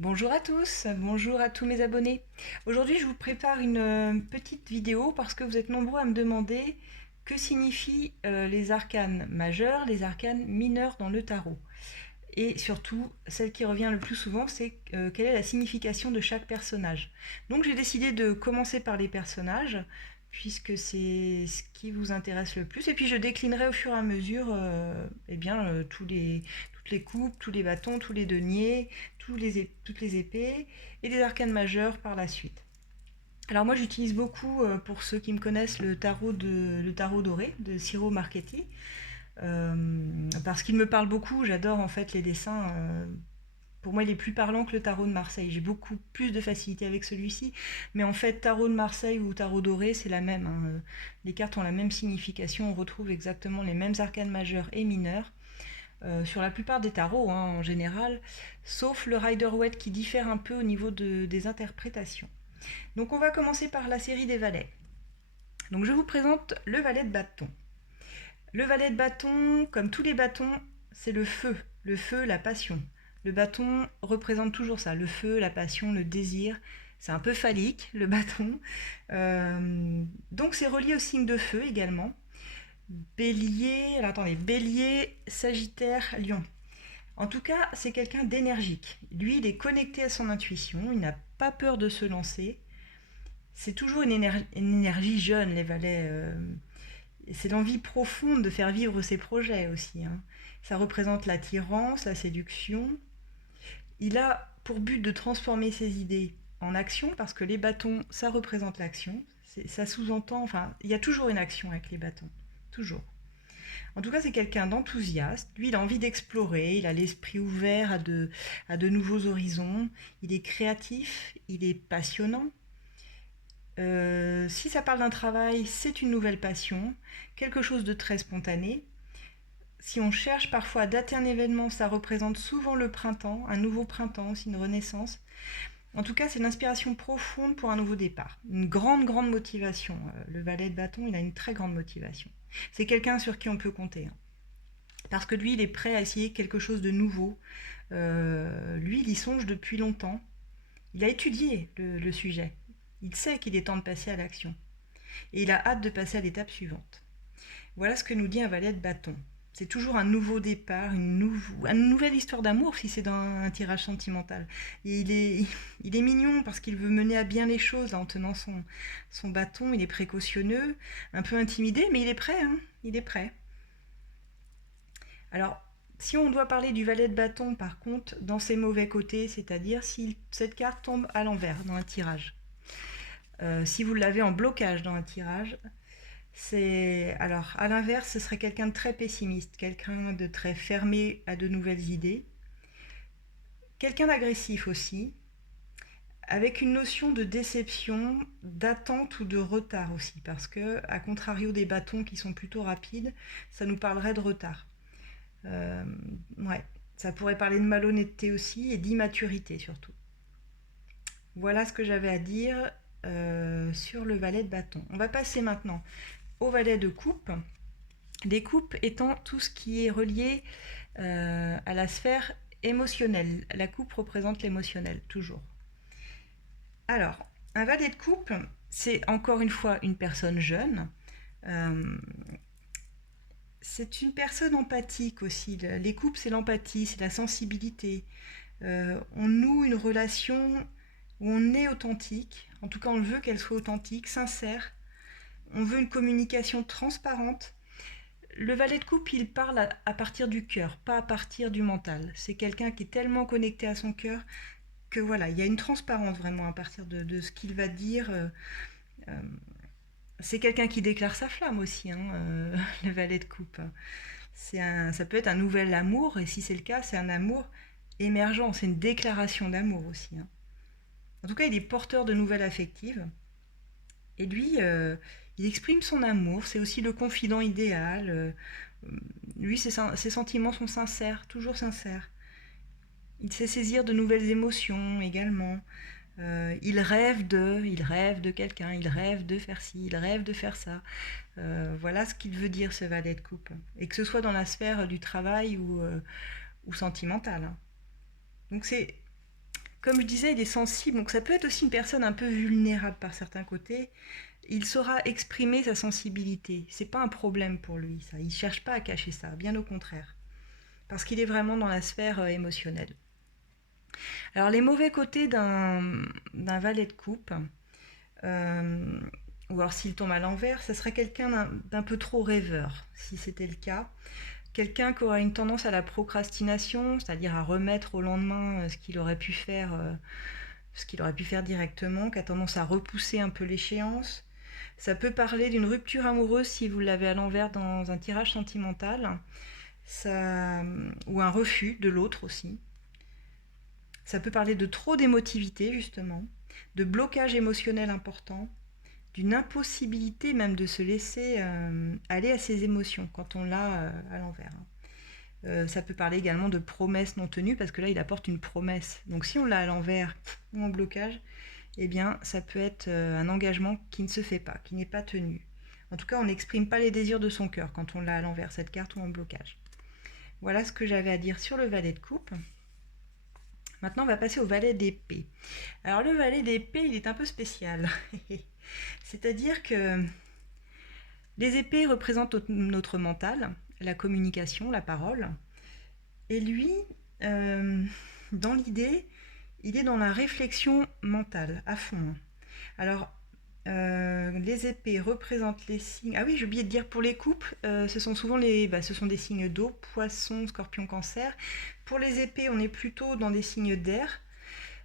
Bonjour à tous, bonjour à tous mes abonnés. Aujourd'hui, je vous prépare une petite vidéo parce que vous êtes nombreux à me demander que signifient les arcanes majeurs, les arcanes mineurs dans le tarot. Et surtout, celle qui revient le plus souvent, c'est quelle est la signification de chaque personnage. Donc j'ai décidé de commencer par les personnages, puisque c'est ce qui vous intéresse le plus. Et puis je déclinerai au fur et à mesure toutes les coupes, tous les bâtons, tous les deniers, toutes les épées, et des arcanes majeures par la suite. Alors moi j'utilise beaucoup, pour ceux qui me connaissent, le tarot doré de Ciro Marchetti. Parce qu'il me parle beaucoup, j'adore en fait les dessins. Pour moi, il est plus parlant que le tarot de Marseille. J'ai beaucoup plus de facilité avec celui-ci. Mais en fait, tarot de Marseille ou tarot doré, c'est la même, hein. Les cartes ont la même signification. On retrouve exactement les mêmes arcanes majeures et mineures sur la plupart des tarots, hein, en général, sauf le Rider-Waite qui diffère un peu au niveau des interprétations. Donc on va commencer par la série des valets. Donc je vous présente le valet de bâton. Le valet de bâton, comme tous les bâtons, c'est le feu, la passion. Le bâton représente toujours ça, le feu, la passion, le désir. C'est un peu phallique, le bâton. Donc c'est relié au signe de feu également. Bélier, alors attendez, Bélier, Sagittaire, Lion. En tout cas, c'est quelqu'un d'énergique. Lui, il est connecté à son intuition, il n'a pas peur de se lancer. C'est toujours une énergie jeune, les valets. C'est l'envie profonde de faire vivre ses projets aussi, hein. Ça représente l'attirance, la séduction. Il a pour but de transformer ses idées en action, parce que les bâtons, ça représente l'action. Ça sous-entend, enfin, il y a toujours une action avec les bâtons. Toujours. En tout cas, c'est quelqu'un d'enthousiaste. Lui, il a envie d'explorer, il a l'esprit ouvert à de nouveaux horizons. Il est créatif, il est passionnant. Si ça parle d'un travail, c'est une nouvelle passion, quelque chose de très spontané. Si on cherche parfois à dater un événement, ça représente souvent le printemps, un nouveau printemps, aussi une renaissance. En tout cas, c'est une inspiration profonde pour un nouveau départ. Une grande, grande motivation. Le valet de bâton, il a une très grande motivation. C'est quelqu'un sur qui on peut compter, hein. Parce que lui, il est prêt à essayer quelque chose de nouveau. Lui, il y songe depuis longtemps. Il a étudié le sujet. Il sait qu'il est temps de passer à l'action. Et il a hâte de passer à l'étape suivante. Voilà ce que nous dit un valet de bâton. C'est toujours un nouveau départ, une nouvelle histoire d'amour si c'est dans un tirage sentimental. Et il est mignon parce qu'il veut mener à bien les choses en tenant son bâton. Il est précautionneux, un peu intimidé, mais il est prêt, hein. Il est prêt. Alors, si on doit parler du valet de bâton, par contre, dans ses mauvais côtés, c'est-à-dire si cette carte tombe à l'envers dans un tirage, si vous l'avez en blocage dans un tirage, alors à l'inverse, ce serait quelqu'un de très pessimiste, quelqu'un de très fermé à de nouvelles idées, quelqu'un d'agressif aussi, avec une notion de déception, d'attente ou de retard aussi, parce que à contrario des bâtons qui sont plutôt rapides, ça nous parlerait de retard. Euh, ouais, ça pourrait parler de malhonnêteté aussi et d'immaturité surtout. Voilà ce que j'avais à dire sur le valet de bâton. On va passer maintenant au valet de coupe. Les coupes étant tout ce qui est relié à la sphère émotionnelle. La coupe représente l'émotionnel, toujours. Alors, un valet de coupe, c'est encore une fois une personne jeune. Euh, c'est une personne empathique aussi. Les coupes, c'est l'empathie, c'est la sensibilité. On noue une relation où on est authentique. En tout cas, on veut qu'elle soit authentique, sincère. On veut une communication transparente. Le valet de coupe, il parle à partir du cœur, pas à partir du mental. C'est quelqu'un qui est tellement connecté à son cœur que voilà, il y a une transparence vraiment à partir de ce qu'il va dire. Euh, c'est quelqu'un qui déclare sa flamme aussi, hein, le valet de coupe. Ça peut être un nouvel amour, et si c'est le cas, c'est un amour émergent, c'est une déclaration d'amour aussi, hein. En tout cas, il est porteur de nouvelles affectives. Et lui, il exprime son amour, c'est aussi le confident idéal. Lui, ses sentiments sont sincères, toujours sincères. Il sait saisir de nouvelles émotions également. Il rêve de quelqu'un, il rêve de faire ci, il rêve de faire ça. Voilà ce qu'il veut dire ce valet de coupe. Et que ce soit dans la sphère du travail ou sentimentale, hein. Donc Comme je disais, il est sensible, donc ça peut être aussi une personne un peu vulnérable par certains côtés. Il saura exprimer sa sensibilité. C'est pas un problème pour lui, ça. Il cherche pas à cacher ça, bien au contraire. Parce qu'il est vraiment dans la sphère émotionnelle. Alors, les mauvais côtés d'un valet de coupe, euh, ou alors s'il tombe à l'envers, ça serait quelqu'un d'un peu trop rêveur, si c'était le cas. Quelqu'un qui aura une tendance à la procrastination, c'est-à-dire à remettre au lendemain ce qu'il aurait pu faire directement, qui a tendance à repousser un peu l'échéance. Ça peut parler d'une rupture amoureuse si vous l'avez à l'envers dans un tirage sentimental, ou un refus de l'autre aussi. Ça peut parler de trop d'émotivité justement, de blocage émotionnel important, d'une impossibilité même de se laisser aller à ses émotions quand on l'a à l'envers. Ça peut parler également de promesses non tenues, parce que là, il apporte une promesse. Donc si on l'a à l'envers ou en blocage, eh bien, ça peut être un engagement qui ne se fait pas, qui n'est pas tenu. En tout cas, on n'exprime pas les désirs de son cœur quand on l'a à l'envers, cette carte, ou en blocage. Voilà ce que j'avais à dire sur le valet de coupe. Maintenant, on va passer au valet d'épée. Alors, le valet d'épée, il est un peu spécial. C'est-à-dire que les épées représentent notre mental, la communication, la parole. Et lui, dans l'idée, il est dans la réflexion mentale, à fond. Alors, les épées représentent les signes. Ah oui, j'ai oublié de dire pour les coupes, ce sont souvent ce sont des signes d'eau, poisson, scorpion, cancer. Pour les épées, on est plutôt dans des signes d'air.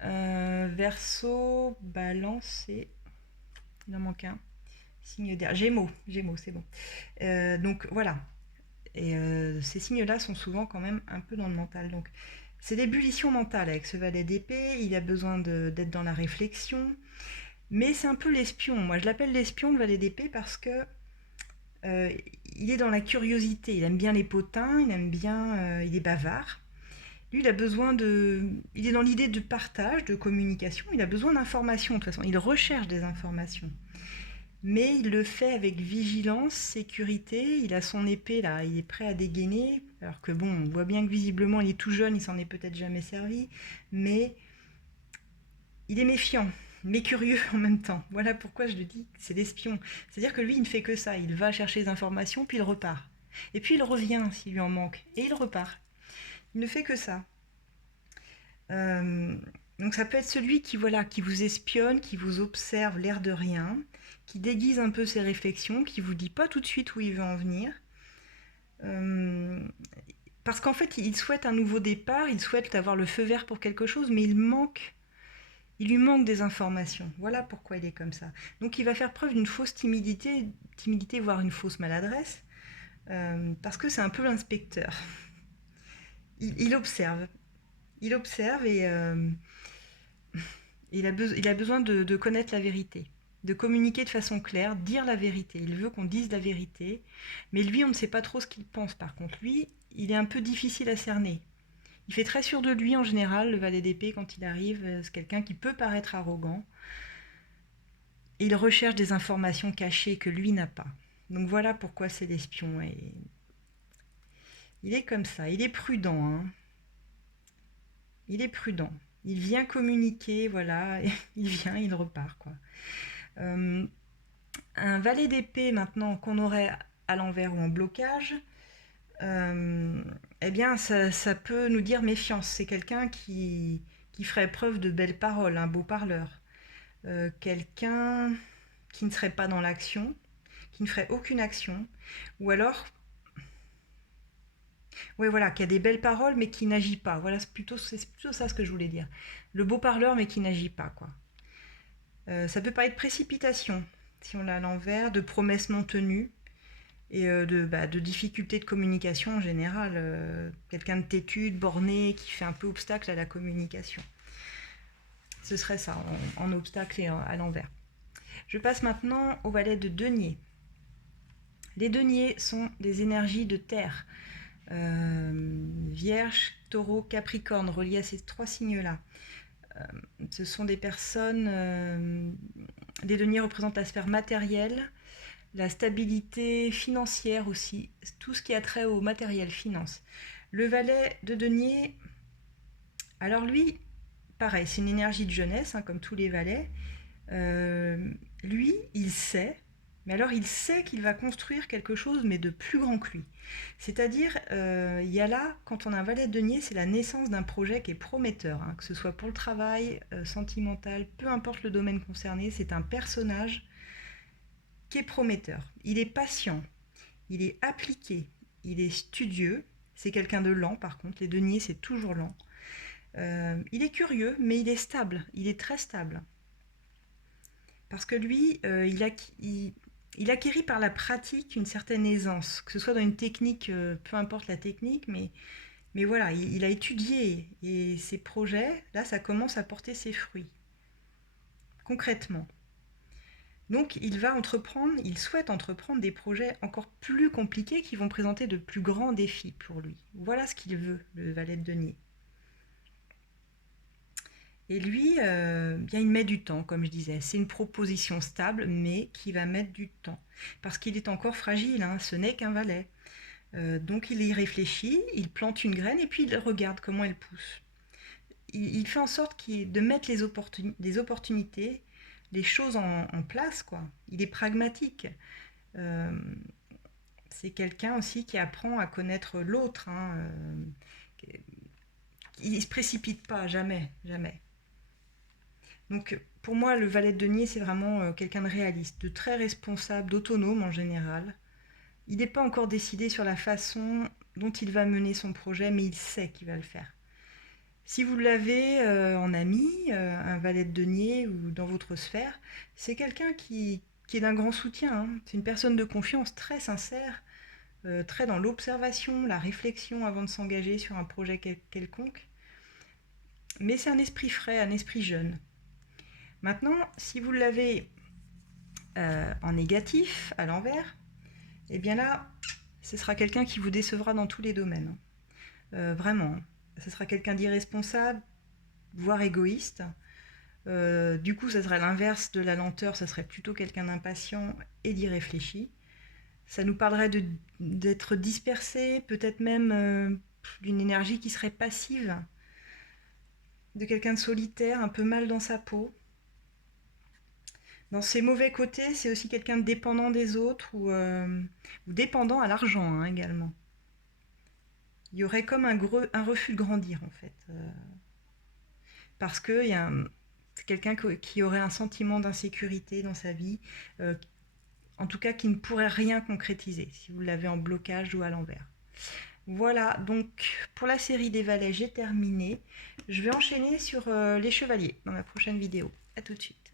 Verseau, balance et... Il en manque un. Signe d'air. Gémeaux, c'est bon. Donc voilà. Et ces signes-là sont souvent quand même un peu dans le mental. Donc c'est l'ébullition mentale avec ce valet d'épée. Il a besoin d'être dans la réflexion. Mais c'est un peu l'espion. Moi, je l'appelle l'espion, le valet d'épée, parce que il est dans la curiosité. Il aime bien les potins, il est bavard. Lui, il a besoin il est dans l'idée de partage, de communication. Il a besoin d'informations, de toute façon. Il recherche des informations. Mais il le fait avec vigilance, sécurité. Il a son épée, là, il est prêt à dégainer. Alors que bon, on voit bien que visiblement, il est tout jeune, il s'en est peut-être jamais servi. Mais il est méfiant, mais curieux en même temps. Voilà pourquoi je le dis, c'est l'espion. C'est-à-dire que lui, il ne fait que ça. Il va chercher les informations, puis il repart. Et puis il revient s'il lui en manque. Et il repart. Il ne fait que ça. Euh, donc ça peut être celui qui vous espionne, qui vous observe l'air de rien, qui déguise un peu ses réflexions, qui vous dit pas tout de suite où il veut en venir. Parce qu'en fait, il souhaite un nouveau départ, il souhaite avoir le feu vert pour quelque chose, mais il lui manque des informations. Voilà pourquoi il est comme ça. Donc il va faire preuve d'une fausse timidité, voire une fausse maladresse, parce que c'est un peu l'inspecteur. Il observe. Il observe et il a besoin de connaître la vérité, de communiquer de façon claire, dire la vérité. Il veut qu'on dise la vérité, mais lui, on ne sait pas trop ce qu'il pense. Par contre, lui, il est un peu difficile à cerner. Il fait très sûr de lui en général, le valet d'épée, quand il arrive. C'est quelqu'un qui peut paraître arrogant. Et il recherche des informations cachées que lui n'a pas. Donc voilà pourquoi c'est l'espion. Et il est comme ça, il est prudent. Hein. Il est prudent. Il vient communiquer, voilà, il vient, il repart, quoi. Un valet d'épée, maintenant, qu'on aurait à l'envers ou en blocage, eh bien, ça peut nous dire méfiance. C'est quelqu'un qui ferait preuve de belles paroles, un beau parleur. Quelqu'un qui ne serait pas dans l'action, qui ne ferait aucune action, ou alors, oui, voilà, qui a des belles paroles mais qui n'agit pas. Voilà, c'est plutôt ça ce que je voulais dire. Le beau parleur mais qui n'agit pas, quoi. Ça peut parler de précipitation, si on l'a à l'envers, de promesses non tenues, et de difficultés de communication en général. Quelqu'un de têtu, de borné, qui fait un peu obstacle à la communication. Ce serait ça, en obstacle et à l'envers. Je passe maintenant au valet de denier. Les deniers sont des énergies de terre. Vierge, taureau, capricorne, reliés à ces trois signes-là. Ce sont des personnes... les deniers représentent la sphère matérielle, la stabilité financière aussi, tout ce qui a trait au matériel, finance. Le valet de denier, alors lui, pareil, c'est une énergie de jeunesse, hein, comme tous les valets. Lui, il sait, mais alors il sait qu'il va construire quelque chose, mais de plus grand que lui. C'est-à-dire, il y a là, quand on a un valet de denier, c'est la naissance d'un projet qui est prometteur, hein, que ce soit pour le travail, sentimental, peu importe le domaine concerné, c'est un personnage qui est prometteur. Il est patient, il est appliqué, il est studieux, c'est quelqu'un de lent par contre, les deniers c'est toujours lent. Il est curieux, mais il est stable, il est très stable. Parce que lui, il acquérit par la pratique une certaine aisance, que ce soit dans une technique, peu importe la technique, mais voilà, il a étudié et ses projets, là, ça commence à porter ses fruits, concrètement. Donc il souhaite entreprendre des projets encore plus compliqués qui vont présenter de plus grands défis pour lui. Voilà ce qu'il veut, le valet de denier. Et lui, bien, il met du temps, comme je disais. C'est une proposition stable, mais qui va mettre du temps. Parce qu'il est encore fragile, hein, ce n'est qu'un valet. Donc il y réfléchit, il plante une graine et puis il regarde comment elle pousse. Il fait en sorte de mettre les opportunités, les choses en place, quoi. Il est pragmatique. Euh, c'est quelqu'un aussi qui apprend à connaître l'autre, hein, il ne se précipite pas, jamais, jamais. Donc pour moi, le valet de denier, c'est vraiment quelqu'un de réaliste, de très responsable, d'autonome en général. Il n'est pas encore décidé sur la façon dont il va mener son projet, mais il sait qu'il va le faire. Si vous l'avez en ami, un valet de denier ou dans votre sphère, c'est quelqu'un qui est d'un grand soutien, hein. C'est une personne de confiance très sincère, très dans l'observation, la réflexion avant de s'engager sur un projet quelconque. Mais c'est un esprit frais, un esprit jeune. Maintenant, si vous l'avez en négatif, à l'envers, eh bien là, ce sera quelqu'un qui vous décevra dans tous les domaines. Vraiment. Ce sera quelqu'un d'irresponsable, voire égoïste. Du coup, ça serait l'inverse de la lenteur, ça serait plutôt quelqu'un d'impatient et d'irréfléchi. Ça nous parlerait d'être dispersé, peut-être même d'une énergie qui serait passive, de quelqu'un de solitaire, un peu mal dans sa peau. Dans ses mauvais côtés, c'est aussi quelqu'un de dépendant des autres ou dépendant à l'argent, hein, également. Il y aurait comme un refus de grandir en fait. Parce que c'est quelqu'un qui aurait un sentiment d'insécurité dans sa vie, en tout cas qui ne pourrait rien concrétiser si vous l'avez en blocage ou à l'envers. Voilà, donc pour la série des valets, j'ai terminé. Je vais enchaîner sur les chevaliers dans ma prochaine vidéo. A tout de suite.